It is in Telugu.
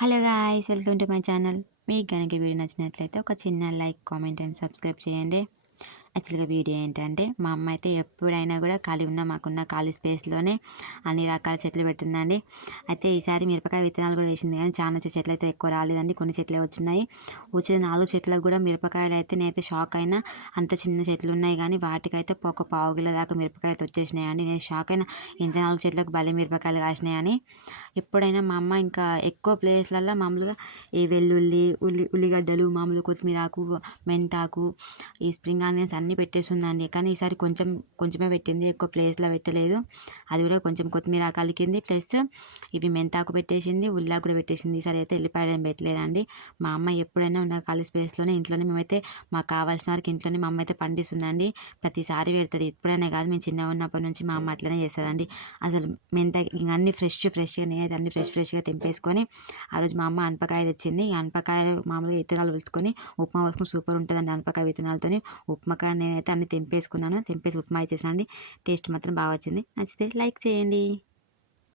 Hello guys welcome to my channel. మీకు కనుక వీడియో నచ్చినట్లయితే ఒక చిన్న లైక్ కామెంట్ అండ్ సబ్స్క్రైబ్ చేయండి. యాక్చువల్గా వీడియో ఏంటంటే మా అమ్మ అయితే ఎప్పుడైనా కూడా ఖాళీ ఉన్న మాకున్న ఖాళీ స్పేస్లోనే అన్ని రకాల చెట్లు పెడుతుందండి. అయితే ఈసారి మిరపకాయ విత్తనాలు కూడా వేసింది కానీ చాలా చెట్లు అయితే ఎక్కువ రాలేదండి. కొన్ని చెట్లే వచ్చినాయి. వచ్చిన నాలుగు చెట్లకు కూడా మిరపకాయలు అయితే నేనైతే షాక్ అయినా అంత చిన్న చెట్లు ఉన్నాయి కానీ వాటికైతే ఒక పావు కిలో దాకా మిరపకాయలు వచ్చేసినాయండి. నేను షాక్ అయినా ఇంత నాలుగు చెట్లకు భలే మిరపకాయలు కాసినాయని. ఎప్పుడైనా మా అమ్మ ఇంకా ఎక్కువ ప్లేస్లలో మామూలుగా ఈ వెల్లుల్లి ఉల్లి ఉల్లిగడ్డలు మామూలు కొత్తిమీర ఆకు మెంతాకు ఈ స్ప్రింగ్ ఆనియన్స్ అన్నీ పెట్టేసిందండి. కానీ ఈసారి కొంచెం కొంచెమే పెట్టింది. ఎక్కువ ప్లేస్లో పెట్టలేదు. అది కూడా కొంచెం కొత్తిమీర కలికింది. ప్లస్ ఇవి మెంతాకు పెట్టేసింది. ఉల్లా కూడా పెట్టేసింది. ఈసారి అయితే ఎల్లిపాయలు ఏం పెట్టలేదండి. మా అమ్మ ఎప్పుడైనా ఉన్న ఖాళీ స్పేస్లోనే ఇంట్లోనే మేమైతే మాకు కావాల్సిన వారికి ఇంట్లోనే మా అమ్మ అయితే పండిస్తుందండి. ప్రతిసారి పెడుతుంది. ఎప్పుడైనా కాదు మేము చిన్నగా ఉన్నప్పటి నుంచి మా అమ్మ అట్లనే చేస్తుందండి. అసలు మెంత ఇంకా అన్ని ఫ్రెష్ ఫ్రెష్గా నేనైతే అన్ని ఫ్రెష్ ఫ్రెష్గా తెంపేసుకొని ఆ రోజు మా అమ్మ అనపకాయ తెచ్చింది. ఈ అనపకాయ మామూలుగా విత్తనాలు పులుసుకొని ఉప్మా వేసుకుని సూపర్ ఉంటుందండి అనపకాయ విత్తనాలతోని. ఉప్మాకాయ నేనైతే అన్ని తెంపేసుకున్నాను. తెంపేసి ఉప్మా ఇచ్చేసాను అండి టేస్ట్ మాత్రం బాగా వచ్చింది. నచ్చితే లైక్ చేయండి.